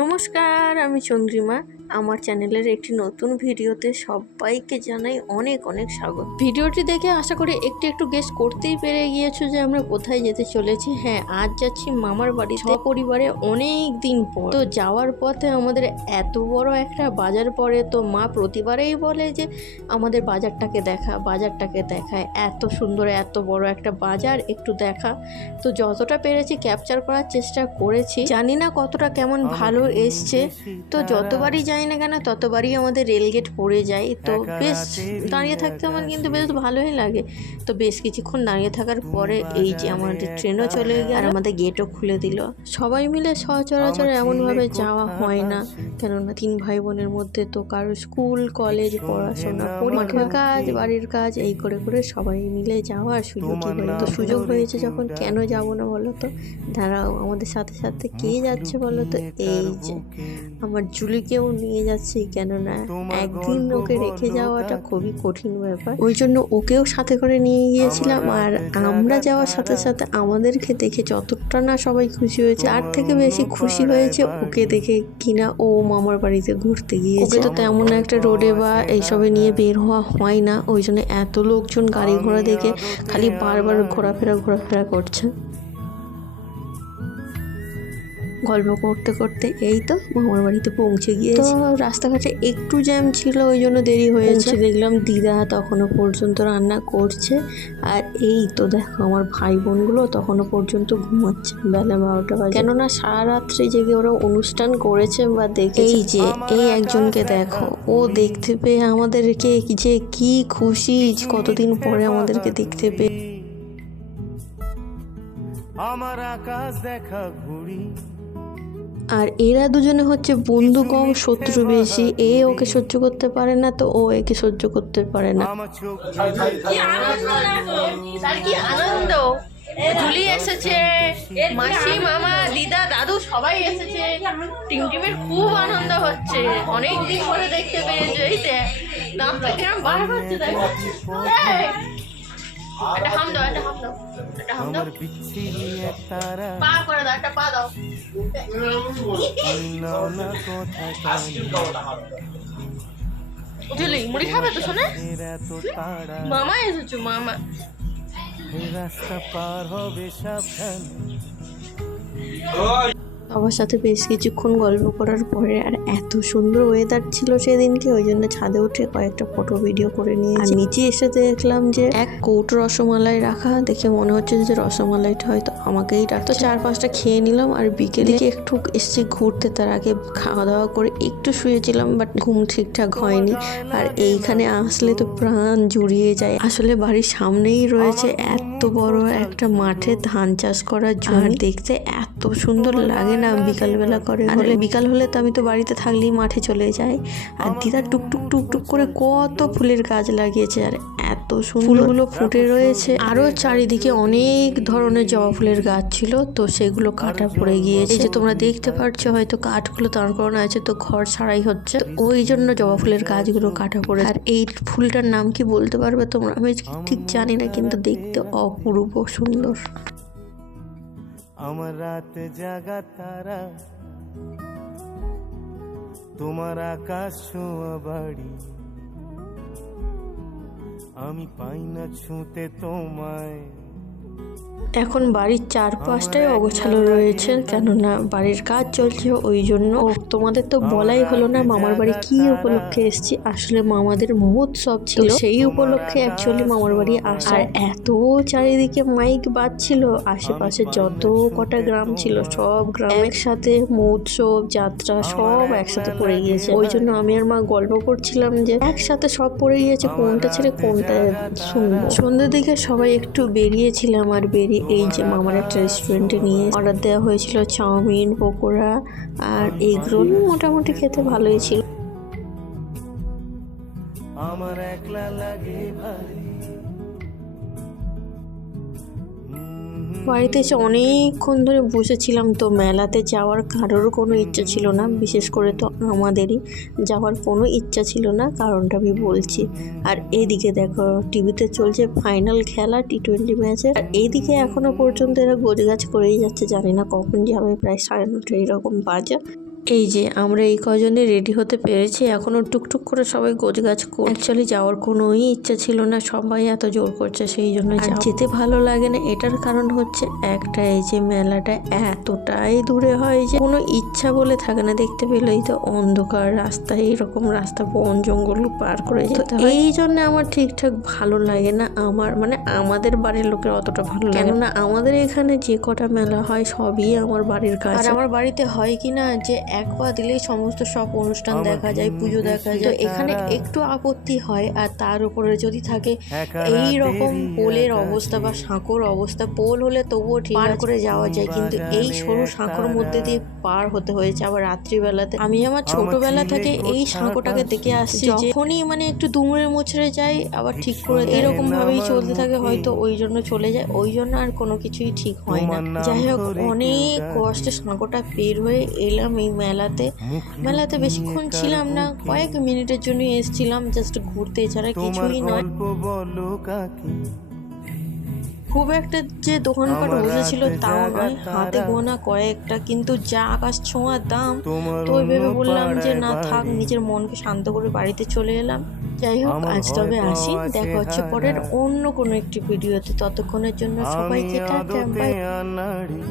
নমস্কার, আমি চন্দ্রিমা। আমার চ্যানেলের একটি নতুন ভিডিওতে সবাইকে জানাই অনেক অনেক স্বাগত। ভিডিওটি দেখে আশা করি একটু গেস করতেই পেরে গিয়েছো যে আমরা কোথায় যেতে চলেছি। হ্যাঁ, আজ যাচ্ছি মামার বাড়ি সপরিবারে অনেক দিন পর। তো যাওয়ার পথে আমাদের এত বড় একটা বাজার পড়ে, তো মা প্রতিবারেই বলে যে আমাদের বাজারটাকে দেখায়, এত সুন্দর এত বড় একটা বাজার একটু দেখা। তো যতটা পেরেছি ক্যাপচার করার চেষ্টা করেছি, জানি না কতটা কেমন ভালো এসছে। তো যতবারই যাই না কেন ততবারই আমাদের রেলগেট পড়ে যায়, তো বেশ দাঁড়িয়ে থাকতে আমার কিন্তু বেশ ভালোই লাগে। তো বেশ কিছুক্ষণ দাঁড়িয়ে থাকার পরে এই যে আমাদের ট্রেনও চলে গেল আর আমাদের গেটও খুলে দিল। সবাই মিলে সচরাচর এমনভাবে যাওয়া হয় না, কেননা 3 ভাই বোনের মধ্যে তো কারো স্কুল কলেজ পড়াশোনা পরীক্ষার কাজ বাড়ির কাজ এই করে করে সবাই মিলে যাওয়ার সুযোগই হয়। তো সুযোগ হয়েছে যখন কেন যাব না বলো তো। দাঁড়াও, আমাদের সাথে সাথে কে যাচ্ছে বলো তো? এই যে আমার জুলিকেও নিয়ে যাচ্ছি, কেননা একদিন ওকে রেখে যাওয়াটা খুবই কঠিন ব্যাপার, ওই জন্য ওকেও সাথে করে নিয়ে গিয়েছিলাম। আর আমরা যাওয়ার সাথে সাথে আমাদেরকে দেখে যতটা না সবাই খুশি হয়েছে, আর থেকে বেশি খুশি হয়েছে ওকে দেখে কিনা ও মামার বাড়িতে ঘুরতে গিয়েছে। ওকে তো তেমন একটা রোডে বা এইসবে নিয়ে বের হওয়া হয় না, ওই জন্য এত লোকজন গাড়ি ঘোড়া দেখে খালি বারবার ঘোরাফেরা করছে। গল্প করতে করতে এই তো মামার বাড়িতে পৌঁছে গিয়েছি। তো রাস্তাঘাটে একটু জ্যাম ছিল, ওই জন্য দেরি হয়েছে। দেখলাম দিদা তখনও পর্যন্ত রান্না করছে, আর এই তো দেখো আমার ভাই বোনগুলো তখনও পর্যন্ত ঘুমাচ্ছে, বেলা 12টা বাজে। কেননা সারা রাত্রে জেগে ওরা অনুষ্ঠান করেছে বা দেখে। এই যে এই একজনকে দেখো, ও দেখতে পেয়ে আমাদেরকে যে কি খুশি, কতদিন পরে আমাদেরকে দেখতে পেয়ে। আমার আকাশ দেখা ঘুড়ি। আর এরা দুজনে হচ্ছে বন্ধু কম শত্রু বেশি, এ ওকে সহ্য করতে পারে না, তো ও একে সহ্য করতে পারে না। কি আনন্দ! জুলি এসেছে, মাসি মামা দিদা দাদু সবাই এসেছে। টিমটিমের খুব আনন্দ হচ্ছে, অনেক দিন পরে দেখতে পেয়েছে। এই দাঁত থেকে বার হচ্ছে, দেখো। একটা হাম দাও, পা করে দাও, একটা পা দাও। জুলি মুড়ি খাবে তো? শোনে মামা এসেছো, মামা। রাস্তা পার হবে সাবধান। সবার সাথে বেশ কিছুক্ষণ গল্প করার পরে আর এত সুন্দর ওয়েদার ছিল সেদিনকে, ওই জন্য ছাদে উঠে কয়েকটা ফটো ভিডিও করে নিয়ে আর নিচে এসে দেখলাম যে এক কৌটো রসমালাই রাখা, দেখে মনে হচ্ছে যে রসমালাইটা হয়তো আমাকেই রাখতো। 4-5টা খেয়ে নিলাম আর বিকেলে একটু এসেছি ঘুরতে। তার আগে খাওয়া দাওয়া করে একটু শুয়েছিলাম, বাট ঘুম ঠিকঠাক হয়নি। আর এইখানে আসলে তো প্রাণ জুড়িয়ে যায়। আসলে বাড়ির সামনেই রয়েছে এত বড় একটা মাঠে ধান চাষ করার জন্য, দেখতে এত সুন্দর লাগে না বিকালবেলা করে। আর বিকাল হলে তো আমি তো বাড়িতে থাকলেই মাঠে চলে যাই। আর দিদা টুকটুক করে কত ফুলের গাছ লাগিয়েছে, আর এত সুন্দর ফুলগুলো ফুটে রয়েছে। আরো চারিদিকে অনেক ধরনের জবা ফুলের গাছ ছিল, তো সেগুলো কাটা পড়ে গিয়েছে। এই যে তোমরা দেখতে পাচ্ছ, হয়তো কাঠগুলো দাঁড় করানো আছে, তো ঘর ছাড়াই হচ্ছে, ওই জন্য জবা ফুলের গাছগুলো কাটা পড়ে। আর এই ফুলটার নাম কি বলতে পারবে তোমরা? আমি ঠিক জানি না, কিন্তু দেখতে অপূর্ব সুন্দর। আমার রাত জাগা তারা, তোমার আকাশ ছোঁয়া বাড়ি, আমি পাই না ছুঁতে তোমায়। এখন বাড়ির 4-5টাই অগোছালো রয়েছে, কেননা বাড়ির কাজ চলছে, ওই জন্য। তোমাদের তো বলাই হলো না মামার বাড়ি কি উপলক্ষে এসেছি। আসলে মামাদের মহোৎসব ছিল, সেই উপলক্ষে অ্যাকচুয়ালি মামার বাড়ি আসা। আর এত চারিদিকে মাইক বাজছিল, আশেপাশে যত কটা গ্রাম ছিল সব গ্রাম একসাথে মহোৎসব যাত্রা সব একসাথে পড়ে গিয়েছে। ওই জন্য আমি আর মা গল্প করছিলাম যে একসাথে সব পড়ে গিয়েছে, কোনটা ছেড়ে কোনটা শুনবো। সন্ধ্যের দিকে সবাই একটু বেরিয়েছিলাম, আর বেরিয়ে এই যে মামার একটা রেস্টুরেন্টে নিয়ে অর্ডার দেওয়া হয়েছিল চাউমিন, পকোড়া আর এগ রোল। মোটামুটি খেতে ভালোই ছিল। আমার একলা লাগে ভারী। বাড়িতে এসে অনেকক্ষণ ধরে বসেছিলাম, তো মেলাতে যাওয়ার কারোর কোনো ইচ্ছা ছিল না, বিশেষ করে তো আমাদেরই যাওয়ার কোনো ইচ্ছা ছিল না, কারণটা আমি বলছি। আর এইদিকে দেখো টিভিতে চলছে ফাইনাল খেলা T20 ম্যাচের, আর এইদিকে এখনো পর্যন্ত এরা গোছগাছ করেই যাচ্ছে, জানি না কখন যাবে, প্রায় 9:30 এরকম বাজে। এই যে আমরা এই কজনে রেডি হতে পেরেছি, এখনো টুকটুক করে সবাই গোছগাছ করে। অ্যাকচুয়ালি যাওয়ার কোনোই ইচ্ছা ছিল না, সবাই এত জোর করছে সেই জন্য যেতে ভালো লাগে না। এটার কারণ হচ্ছে একটা, এই যে মেলাটা এতটাই দূরে হয় যে কোনো ইচ্ছা বলে থাকে না। দেখতে পেলেই তো অন্ধকার রাস্তা, এইরকম রাস্তা বন জঙ্গল পার করে যেতে হয়। এই জন্য আমার ঠিকঠাক ভালো লাগে না, আমার মানে আমাদের বাড়ির লোকের অতটা ভালো লাগে না। আমাদের এখানে যে কটা মেলা হয় সবই আমার বাড়ির কাছে। আর আমার বাড়িতে হয় কি না যে এক পা দিলেই সমস্ত সব অনুষ্ঠান দেখা যায়, পুজো দেখা যায়। তো এখানে একটু আপত্তি হয়, আর তার উপরে যদি থাকে এই রকম পোলের অবস্থা বা সাঁকোর অবস্থা। পোল হলে তবুও ঠিক পার করে যাওয়া যায়, কিন্তু এই সরু সাঁকোর মধ্যে দিয়ে পার হতে হয়েছে আবার রাত্রিবেলাতে। আমি আমার ছোটবেলা থেকে এই সাঁকোটাকে দেখে আসছি, যখনই মানে একটু দুমড়ে মুচড়ে যাই আবার ঠিক করে এরকম ভাবেই চলতে থাকে, হয়তো ওই জন্য চলে যায়, ওই জন্য আর কোনো কিছুই ঠিক হয় না। যাই হোক, অনেক কষ্টে সাঁকোটা বের হয়ে এলাম এই মেলাতে বেশিক্ষণ ছিলাম না, কয়েক মিনিটের জন্য এসেছিলাম জাস্ট ঘুরতে, এছাড়া কিছুই নয়। খুব একটা যে দোকানপাট বসেছিল তাও নয়, হাতে গোনা কয়েকটা, কিন্তু যা আকাশ ছোঁয়া দাম। তো ওই ভেবে বললাম যে না থাক, নিজের মনকে শান্ত করে বাড়িতে চলে এলাম। যাই হোক, আজ তবে আসি, দেখা হচ্ছে পরের অন্য কোনো একটি ভিডিওতে। ততক্ষণের জন্য সবাইকে টাটা, বাই।